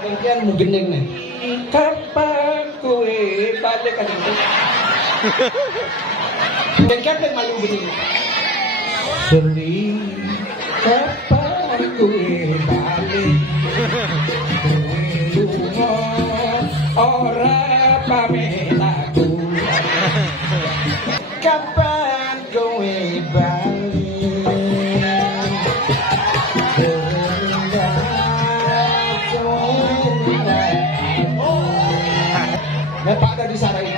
Mungkin mungkin nih. Kapan kue balik kan itu? Mungkin kan malu begini. Seri kapan kue balik? Kue lungo ora pamit aku. Kapan kue balik? Pak ada di sana ini.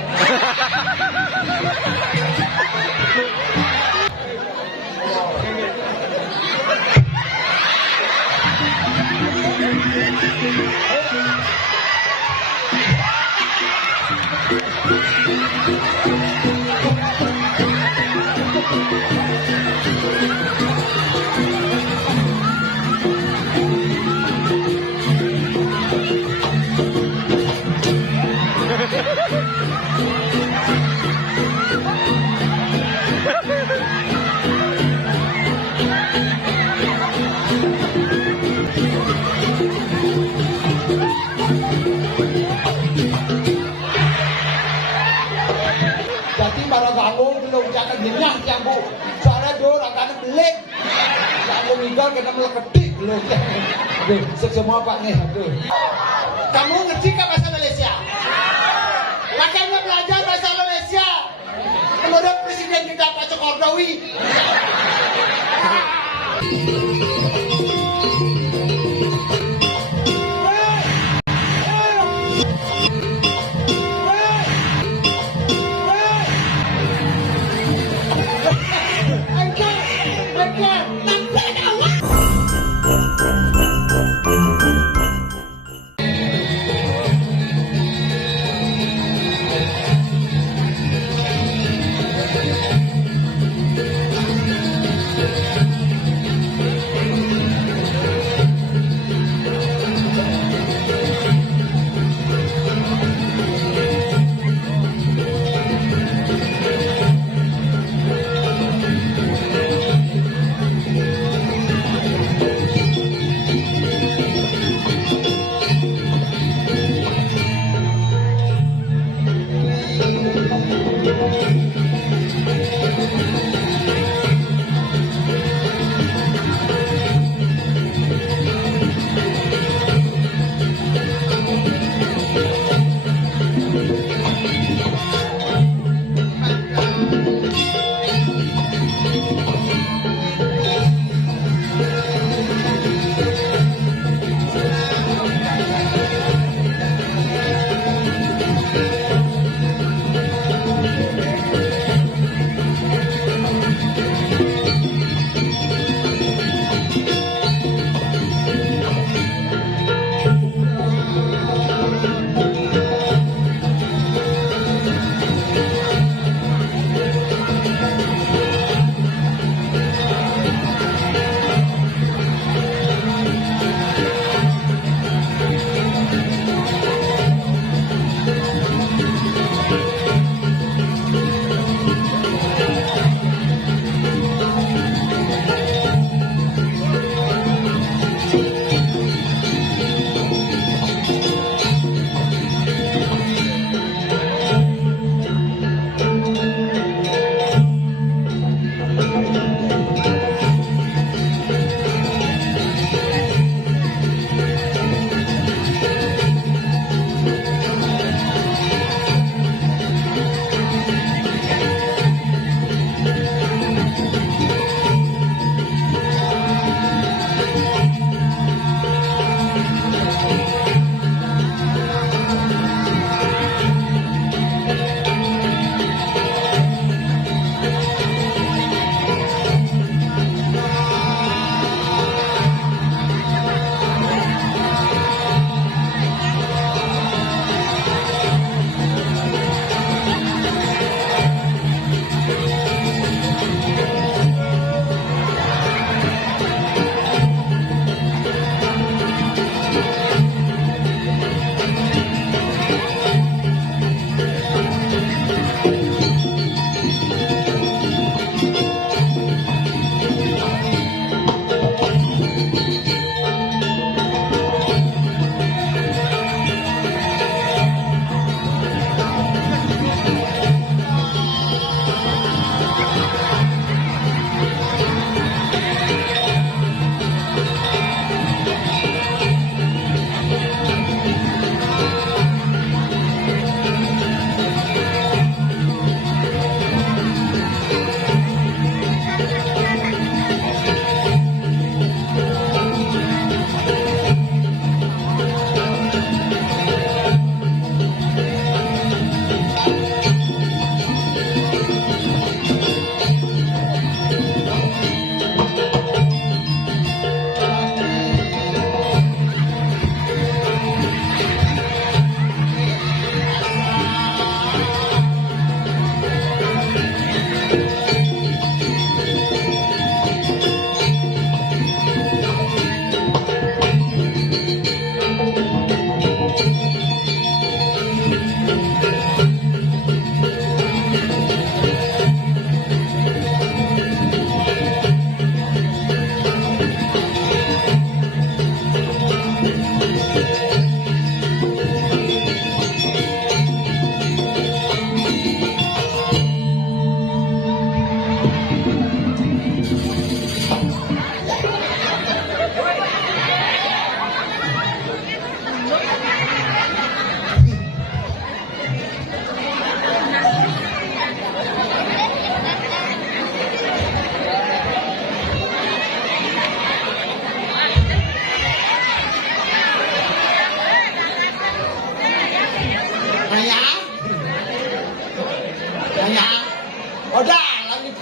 Jadi para kamu belum jangan nyenyah yang bu. Soalnya dulu akan belik. Kamu minggal kena meleketik belum. Semua pak nih. Kamu ngerti kan bahasa Malaysia? Makanya belajar bahasa Malaysia. Kemudian presiden kita Pak Jokowi.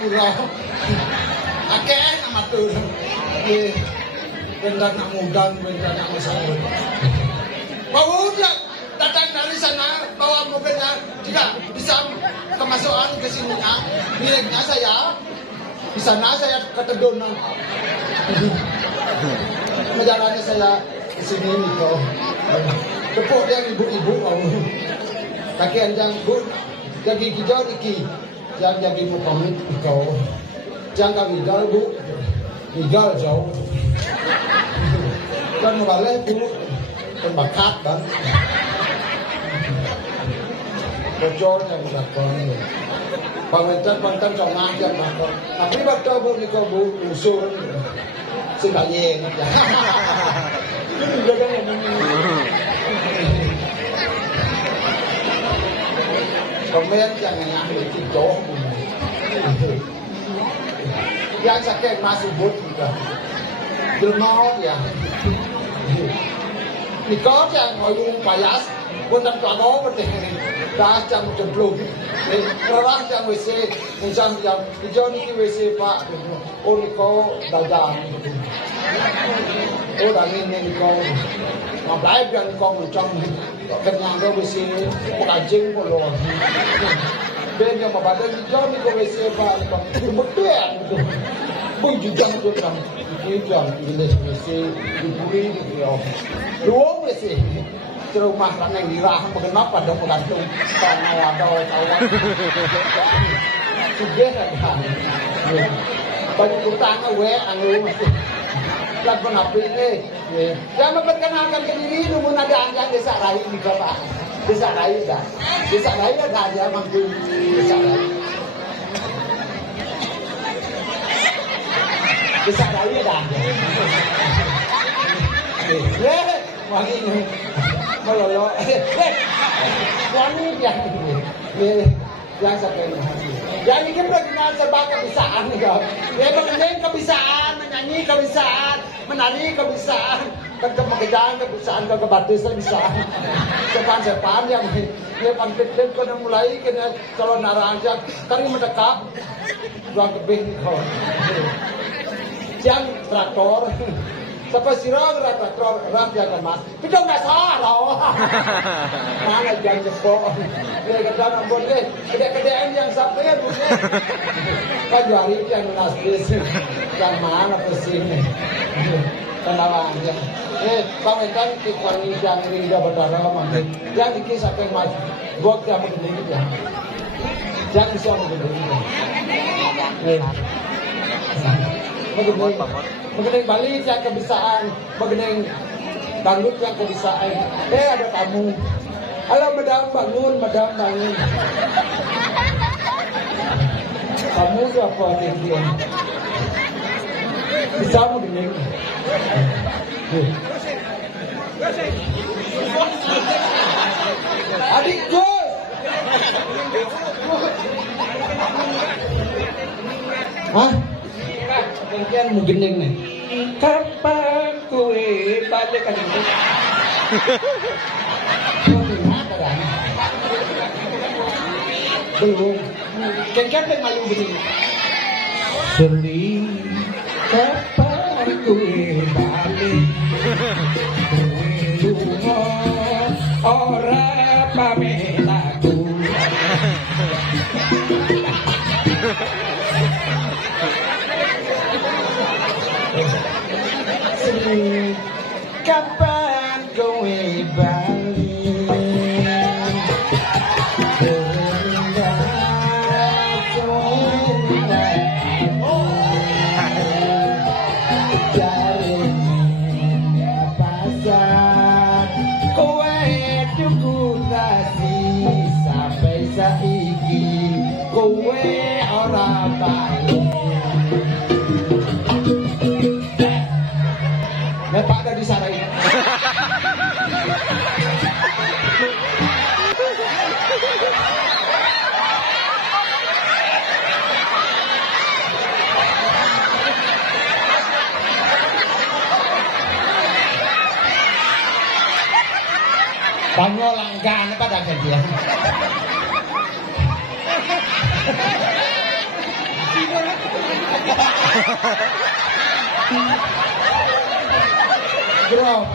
sepura. Akeh nak matur. Nggih. Bentar nak mudang, bentar nak masalah. Mau datang dari sana bawa mobilnya tidak bisa kemasukan ke sininya. Miliknya saya di sana saya ketedonan. Menjalannya saya di sini Niko. Tepuk dia ibu-ibu kaki anjang bu jadi hijau iki yang jadi mu pamit kau jangan wigal bu wigal jauh kan balik bu pembakat bang bocor yang melakukan pangetan trong aja melakukan tapi betul bu Niko bu usul sekali ya komen jangan ambil itu yang sakit masuk but juga belum ya Niko yang ngồi payas pun tak tahu betul dah jam jemplung orang yang WC macam yang hijau ni WC pak oh Niko dah oh dah ni Niko Mabay biar Niko macam kenyang dah WC pekajing pun loh ben yang mabada hijau Niko WC pak betul pun juga macam hijau ini WC diburi dia luang WC rumah yang dirah mengenap pada pengantung karena ada kawan sudah kan banyak utang anu dan penapi yang memperkenalkan ke diri namun ada anjang desa Rai di Bapak desa Rai ada aja mampu desa Rai ada wangi melolo wangi yang sampai yang ini perkenal serba kebisaan kebisaan menyanyi kebisaan menari kebisaan kemegahan kebisaan kebatisan bisa sepan yang dia pantit kena mulai kena kalau naranja kali mendekat dua kebing yang traktor sampai sirang traktor rakyat mas kita nggak salah mana jangan jepok dia kata nak boleh kedai-kedai yang sampai kan jari yang nasdis yang mana pesing kenalannya pametan kikuani yang rinda berdarah makin yang dikit sampai mas buat yang begini ya jangan bisa begini mengenai Bali yang kebisaan, mengenai dangdut yang kebisaan. Ada tamu. Halo madam bangun. Kamu siapa dia? Bisa mengenai. Adik Jos. Hah? Mungkin mungkin nih. Kapan kue balik kan itu? Belum. Kan malu begini. Seri kapan kue balik? Kue lungo ora pamit aku. Kapan kowe bali kowe tuku nasi sampai saiki kowe ora bali. Pak ada di sana ini. Banyak langgan pada dia. Bro.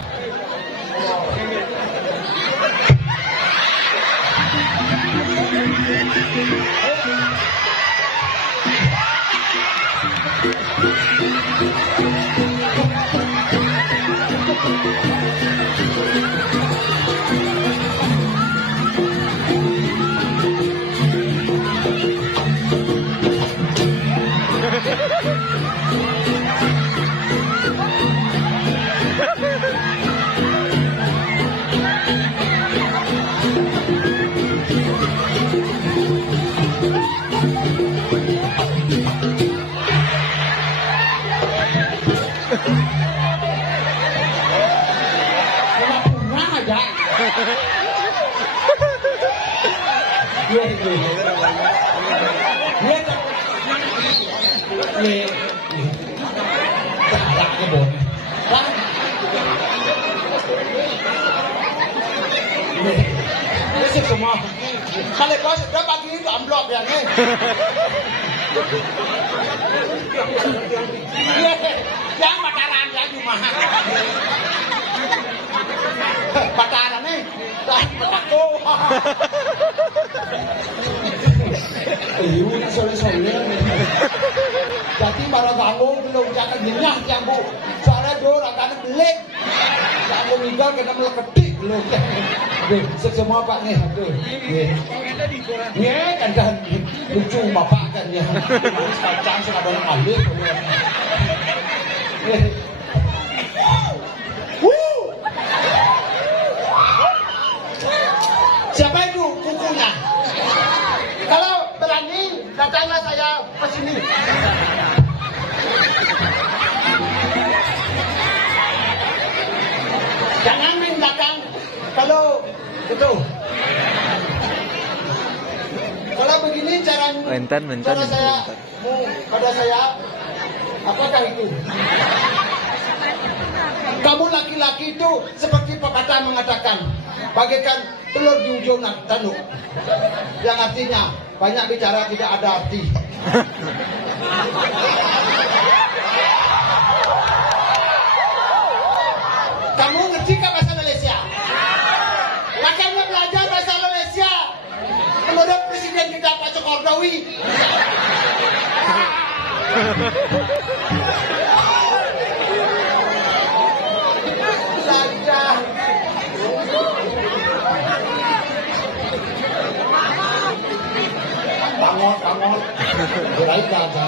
Kena punah aja. Dia itu. Dia tak. Galaknya bon. Kan? Ini semua. Kalau kau sudah pagi itu amblok ya nih. Yang pacaran ya cuma. Pacaran nih, aku. Ibu nak soleh-soleh. Jadi para bangun belum jangan minyak yang bu. Soalnya dor akan belik. Jangan meninggal kena meleketik belum. Semua pak nih, aduh. Kan dan lucu bapak kan ya. Kacang sudah banyak alik. Siapa itu kukunya? Kalau berani, datanglah saya ke sini. Jangan main belakang. Kalau itu, kalau begini cara saya, pada saya, apakah itu? Kamu laki-laki itu seperti pepatah mengatakan, bagaikan telur di ujung tanduk, yang artinya banyak bicara tidak ada arti. Kamu ngerti kan bahasa Malaysia? Makanya belajar bahasa Malaysia. Menurut Presiden kita Pak Jokowi. Belajar. Bangun. Berai aja.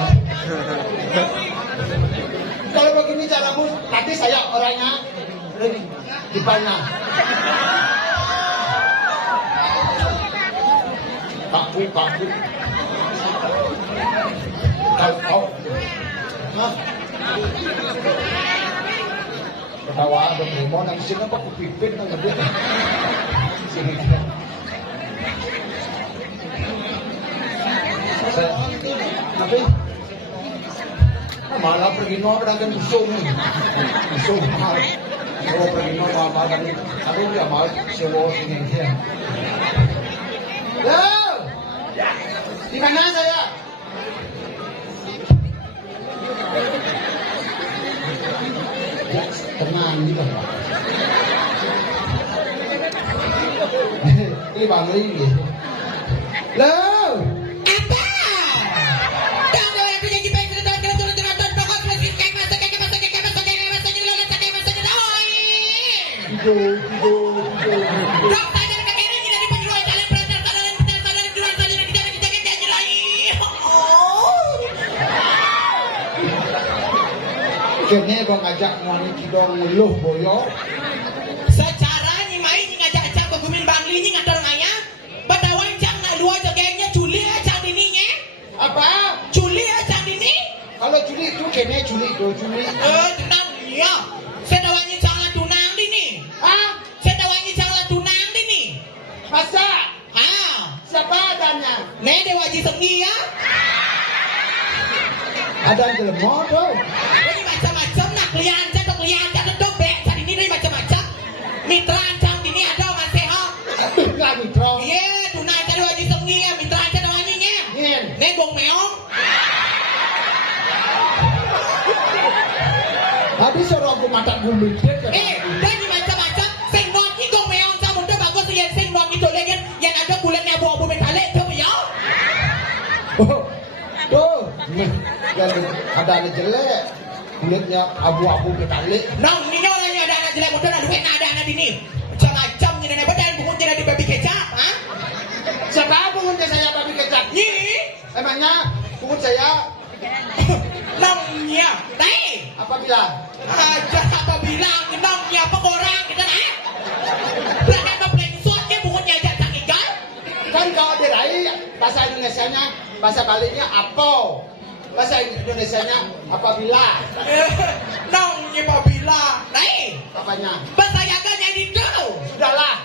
Kalau begini caramu, nanti saya orangnya di mana? Kaku. Kau. Hah? Ketawa bermemon yang sini apa kupipin nang gede. Sini. Tapi malah pergi mau pedagang busung. Busung mahal. Kalau pergi mau mahal tadi. Aku dia mahal sewa sini dia. Yo! Di mana saya? Ya, tenang gitu. Ini Bang Ling. Loh! Kene bang ngajak ngani kidong ngeluh boyo. Secara nyimai ngajak-ajak kegumin bangli ini ngador ngaya. Pada wancang nak luar jagengnya Juli aja dininya. Apa? Juli aja dini. Kalau Juli itu kene Juli do Juli. Tunang iya. Sedawannya jangan tunang dini. Ah, Sedawannya jangan tunang dini. masa? Ah, Siapa adanya? ne Dewa Haji Sengi ya. Ada yang lemah tuh. Ini macam-macam nak kelihatan tuh bek. Tadi ini dari macam-macam. Mitra ancang dini ada Mas Seha. Nggak mitra. Iya, tunang Dewa Haji Sengi ya. Mitra ancang dawaninya. Nin. Ne bong meong. tak gumidek kan. Dan macam-macam sing non iki kok meong sa muda bagus yang sing non itu lagi yang ada kulitnya abu-abu metalik tuh ya. Oh, tuh, yang ada anak jelek, kulitnya abu-abu metalik. Nong ini orangnya ada anak jelek muda ada duit ada anak ini. Macam-macam ini nenek badan bungut jadi babi kecap, ha? Siapa pungut saya babi kecap? Ni, Emangnya pungut saya nongnya, teh. apabila? Aja apa bilang, nongnya apa orang kita nah? Berarti apa plengsotnya bungutnya aja tak ikan? Kan kalau dirai bahasa Indonesianya, bahasa Balinya apa? Bahasa Indonesianya apabila? Nongnya apa bilang, teh. Apanya? Bahasa Yaganya itu. Sudahlah.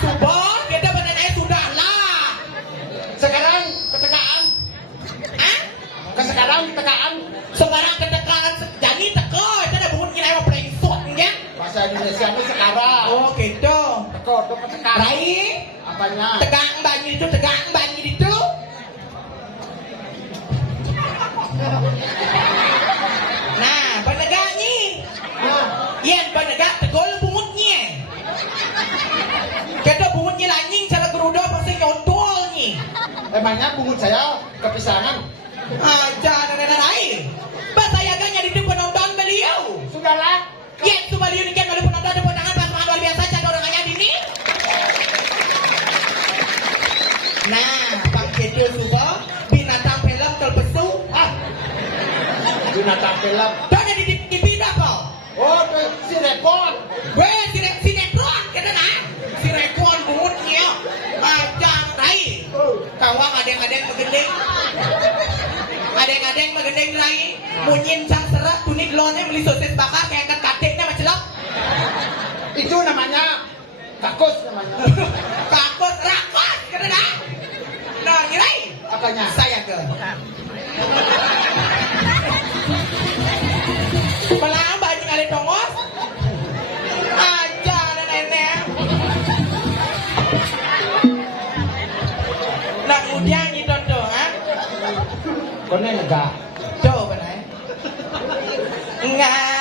Subah, kita benar sudahlah. Sekarang ketekaan. Hah? Sekarang ketekaan. Sekarang ketekangan jadi teko, itu ada bunyi lewat plengsot kan? Bahasa Indonesia itu sekarang. Oh gitu. Teko, teko ketekaan. Rai, Apanya? tegang banyu itu. Nah, penegak ni. Nah, Yan penegak tegol bungutnya. Kita bungutnya lanying cara geruda pasti nyotol ni. emangnya pungut saya kepisangan. Aja nenek lain. Bahasa Yaganya di penonton beliau. Sudahlah. Yan tu beliau ni kan oleh penonton tepuk tangan pas luar biasa cara orangnya di ni. Nah, Pak Kedo juga binatang film terpesu. Ah. Binatang film. Dah jadi dipindah kau. Oh, itu si repot. Weh, sinetron kita nah. Sinetron bungutnya. Ajang rai. Kawang adeng-adeng megendeng. Adeng-adeng megendeng rai. Munyin sang serak kuning lonnya beli sosis bakar kayak angkat kateknya macam lap. Itu namanya kakus namanya. Kakot rakot kita nah. Nah, ni rai. Apanya? Saya ke. Malah banyak kali tongos. Aja nenek. Nah, kemudian itu tuh, ha? Kone enggak. Coba nih. Ngawi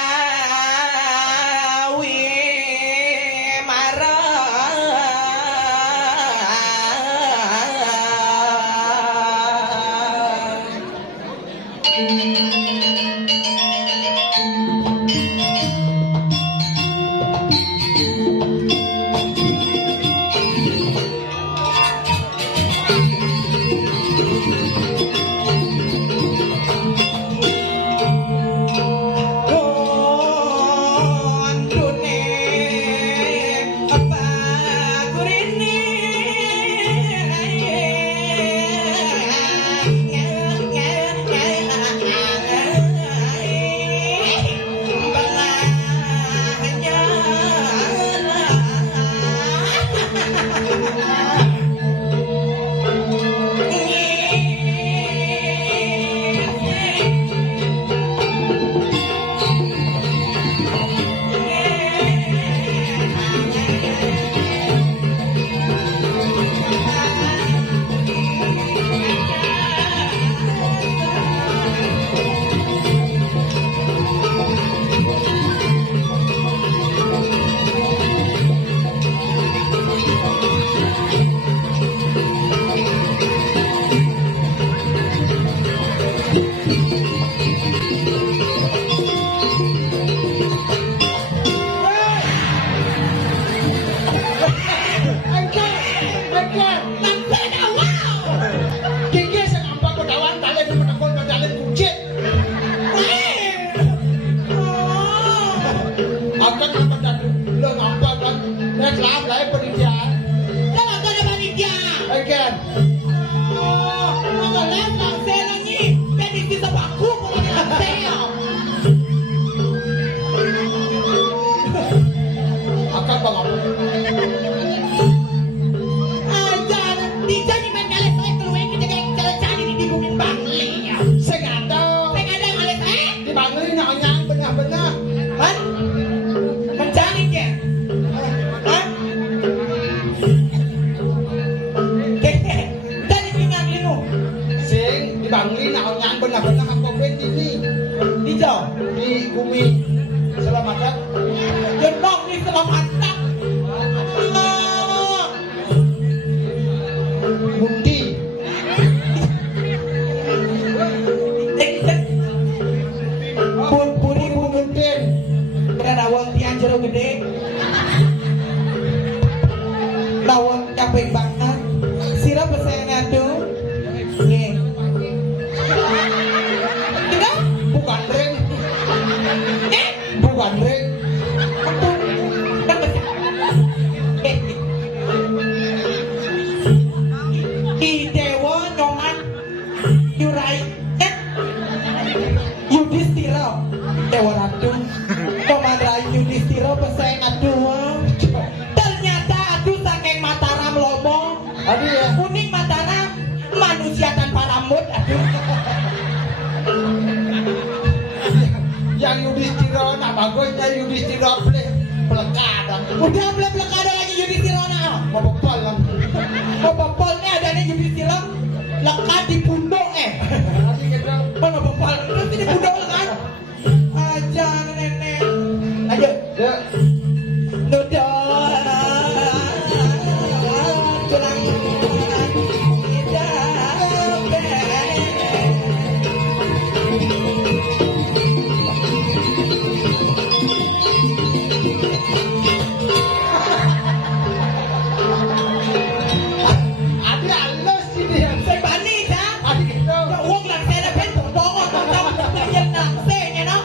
Apik banget. Sira pesengan tuh. Nggih. Tidak? Bukan ring, Eh, bukan ring. Ki Dewa Nyoman Yurai Yudhistira Dewa Ratu Nyoman Rai Yudhistira peseng aduh. Ternyata aduh saking Mataram Lomo Aduh ya. kuning Mataram manusia tanpa rambut aduh. Yang Yudhistira nak bagusnya Yudhistira pelekadang. Udah belum ada lagi Yudhistira nah. Mau bepal lah. Oh bempolnya adanya Yudhistira lekat di punduk Nanti kita mana bempol terus di punduk lekat aja nenek. Ayo ya. duduk tulang Ada halus ini yang saya bani ya. ada gitu. Uang lang saya na pen totoo totoo yan na saya no.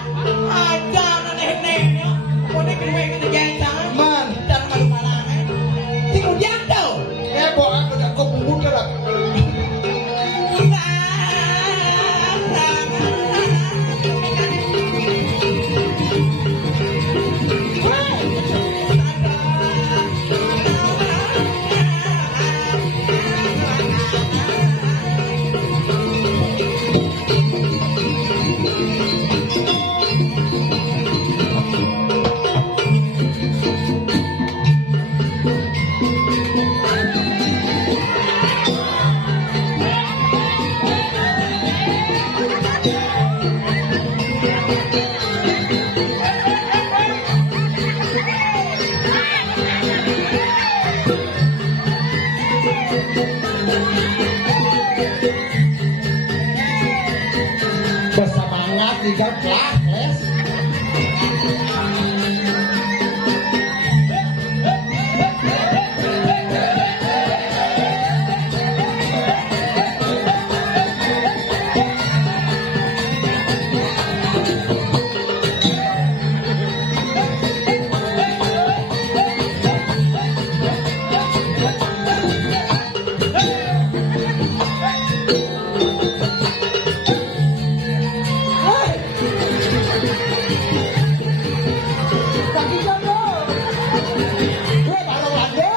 Aja nenek no. Kone kewe kita jangan Man, jangan malu-malu. Tinggal jatuh. bawa aku dah kau pemuda lah. Bersemangat tiga kelas. Bagi jodoh. Gue baru ada.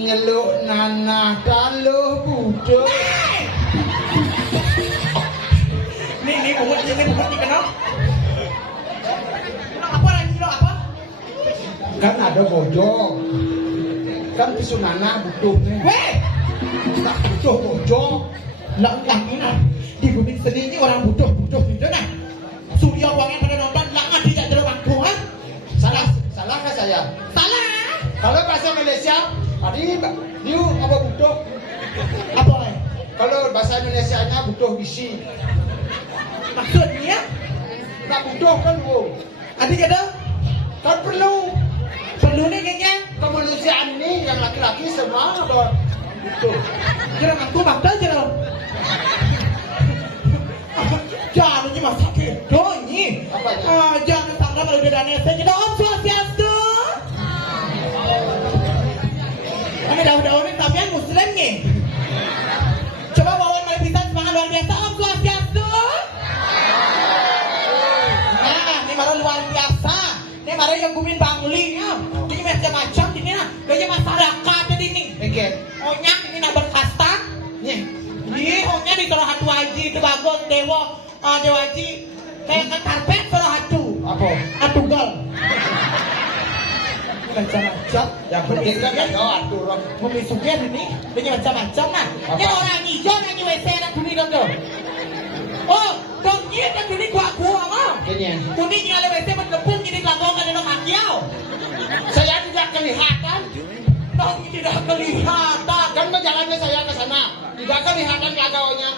nyeluk nanah kaluh buduk. Kan ada bojo. Kan pisunana butuh nih. Weh, Tak butuh bojo. lah di bumi seni ini orang butuh gitu nah. Surya uangnya pada nonton, lah tidak terlalu mampu kan? Salah kan saya? Salah. Kalau bahasa Malaysia, dia apa butuh? Apa? Kalau bahasa Indonesianya butuh bisi. Maksudnya? Tak butuh kan bu? Adik kata? Kan perlu. Perlu nih kayaknya. Kemanusiaan ini yang laki-laki semua apa butuh. Kira aku bakal kira. Jangan ini masak itu ini. Apanya? Jangan sangka kalau dia dana saya kita Om Swastiastu. Ini daun-daun ini sampean muslim nih. Coba wawan malepisan semangat luar biasa Om Swastiastu. Nah, ini marah luar biasa. Ini marah yang gumin bangli ya. Ini macam-macam ini nah. Gaya masyarakat jadi ini. Oke. Ohnya ini nak berkasta. Nih. Ini ohnya di Solo Hatu Haji itu bagus Dewa Dewa Haji kayak karpet Solo Hatu. Apa? Atugal. Macam-macam. Yang penting kan ada aturan. Memisuknya ini punya macam-macam nah. Ini orang hijau nyanyi WC nak kuning dong. Oh, dong ini kan kuning gua mah. Kayaknya. Kuning yang ada WC berkepung jadi kelanggongan dan makiau. Saya tidak kelihatan. Dong tidak kelihatan. Kan berjalannya saya ke sana. Tidak kelihatan lagaunya.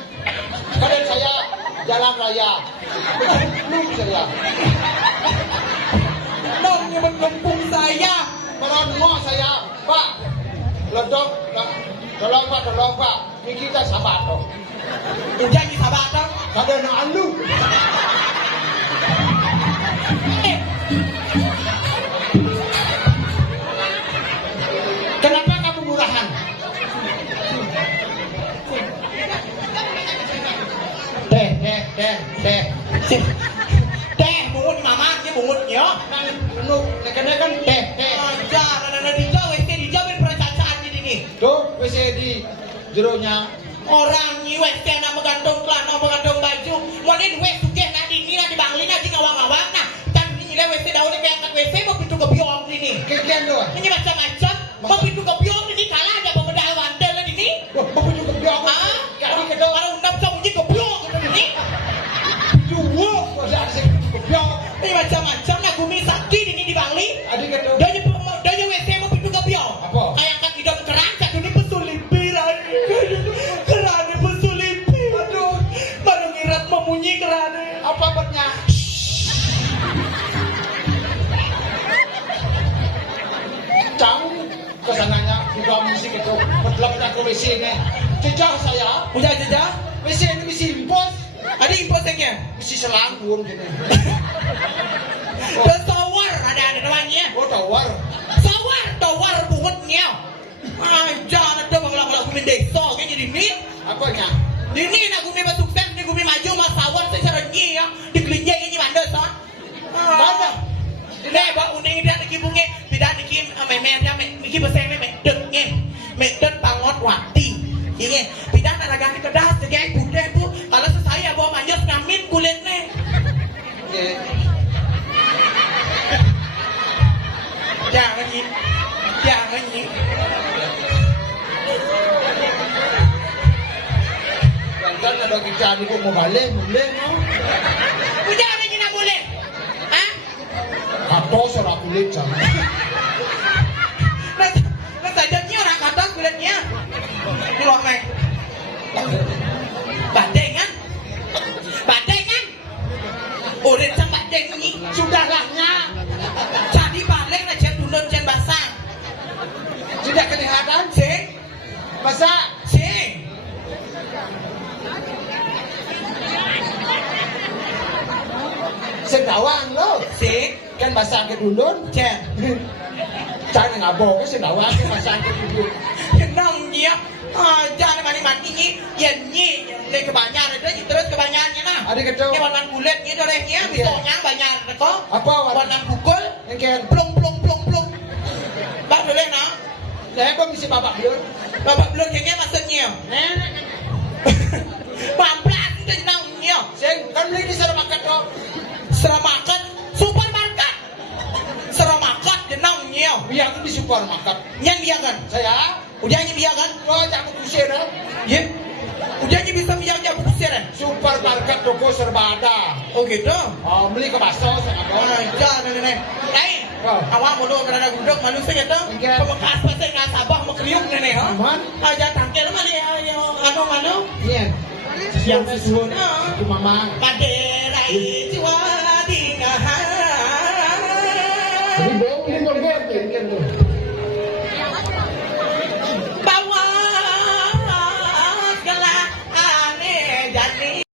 Kadang saya jalan raya. Belum saya. Dong yang berkepung saya. Merongo saya. Pak. Ledok. Tolong Pak. Ini kita sabar dong. Janji sabar dong. Kada nak alu. Kenapa kamu murahan? Teh, bungut mama, dia bungutnya. Kena kan teh. Jangan, dijauh, dijauh percacaan ini. Tuh, WC di jeronya. Orang ni WC nak menggantung celana, menggantung baju. Model WC sugih nak dini, nak dibangli, nak di ngawang-ngawang. Nah, dan ini WC daun ni kayak angkat WC, mau pintu ke biong ini. Kekian tu. Ini macam-macam. Mau pintu ke biong ini kalah ada pemuda wantel lah ini. Mau pintu ke biong. Kali kedua orang undang sama bunyi ke biong ini. Dua, ada pintu ke biong. Ini macam-macam nak gumi sakit ini di Bangli. Adik kata. Dia WC mau pintu ke biong. Apa? Kayak angkat hidung keran, satu ni pesul limpiran. Keran ni pesul limpir. Aduh, baru ngirat memunyi keran. Apa bernya? Cang kesananya juga musik itu berlapis ke WC ni. Jejak saya. Udah jejak? WC ini mesti impos. Ada impos yang Mesti selangkun gitu. Sawar ada namanya. Oh tawar. Tawar bungutnya. Jangan ada malah gumi desa kayak jadi ni. Apanya? Ini nak gumi sukses, ni gumi maju mas sawar secara ni ya. Dikelinjeng ini mana son? Mana? Ini bawa uning dia dikibungnya, tidak dikim memenya miki besar medek ni. Medek pangot wati. Ini tidak nak lagi kedas segeng budek bu. Kalau saya bawa manjus ngamin kulit ni. Jangan ni. Kan ada kita ni pun mau balik. Udah ada ni nak boleh. Ha? Kato serak kulit jangan. Nah sajanya orang kata kulitnya. Keluar mai. Badeng kan? Udah sang badeng ni. Sudahlah-nya. Jadi balik nak cek dulun cek basah. Tidak kelihatan. Sing. Masa Sing. sedawang lo. Sing. Kan bahasa ke dulun. Cek. Jangan ngabok ke sedawang ke bahasa ke dulun. Kenang dia. Jangan mani-mani ni. Ya ni. Ni kebanyakan itu terus kebanyakannya nah. Ada kata. Ni warna kulitnya dorehnya. Bisanya banyak. Apa warna pukul. Engken. Plung. Bak boleh nak? Saya pun mesti babak dulun. Babak belum kayaknya maksudnya. Pamplas itu jenangnya. Sing kan beli di Seramakat kok. Seramakat supermarket. Seramakat jenangnya. Ujanya biar kan? Oh, jak kusir dah. Ya. Ujanya bisa biar kusir kan? Supermarket toko serba ada. Oh gitu. Oh, beli ke pasar sangat ada. Jangan nenek. Awak mulu kerana gudeg manusia gitu. Iya. Pemekas pasal nggak sabah mau kriuk nenek. Aman. Aja tangkel mana ya? Anu. Iya. Yang susun. Itu mama. Paderai jiwa dingahan. Jadi bau ini gorgor tu. Bawa segala aneh jadi